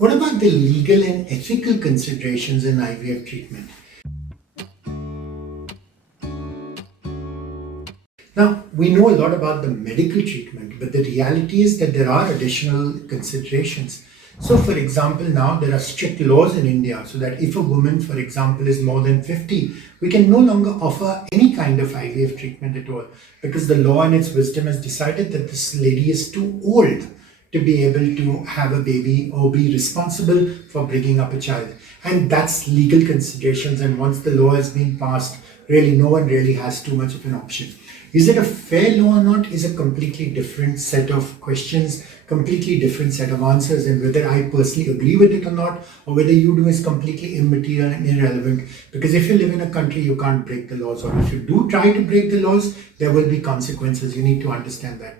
What about the legal and ethical considerations in IVF treatment? Now, we know a lot about the medical treatment, but the reality is that there are additional considerations. So, for example, now there are strict laws in India so that if a woman, for example, is more than 50, we can no longer offer any kind of IVF treatment at all because the law in its wisdom has decided that this lady is too old to be able to have a baby or be responsible for bringing up a child. And that's legal considerations. And once the law has been passed, really no one really has too much of an option. Is it a fair law or not is a completely different set of questions, completely different set of answers, and whether I personally agree with it or not, or whether you do is completely immaterial and irrelevant. Because if you live in a country, you can't break the laws, or if you do try to break the laws, there will be consequences. You need to understand that.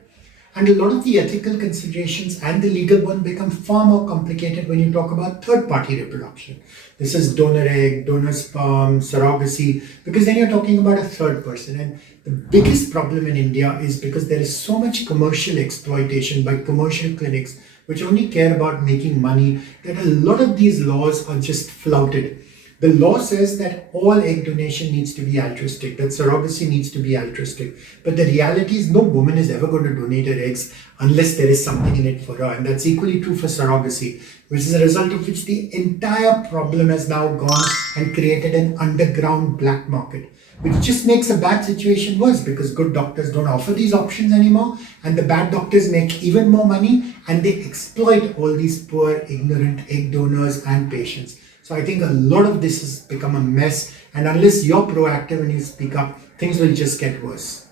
And a lot of the ethical considerations and the legal one become far more complicated when you talk about third-party reproduction. This is donor egg, donor sperm, surrogacy, because then you're talking about a third person. And the biggest problem in India is because there is so much commercial exploitation by commercial clinics which only care about making money that a lot of these laws are just flouted. The law says that all egg donation needs to be altruistic, that surrogacy needs to be altruistic. But the reality is no woman is ever going to donate her eggs unless there is something in it for her. And that's equally true for surrogacy, which is a result of which the entire problem has now gone and created an underground black market, which just makes a bad situation worse because good doctors don't offer these options anymore and the bad doctors make even more money and they exploit all these poor, ignorant egg donors and patients. So I think a lot of this has become a mess, and unless you're proactive and you speak up, things will just get worse.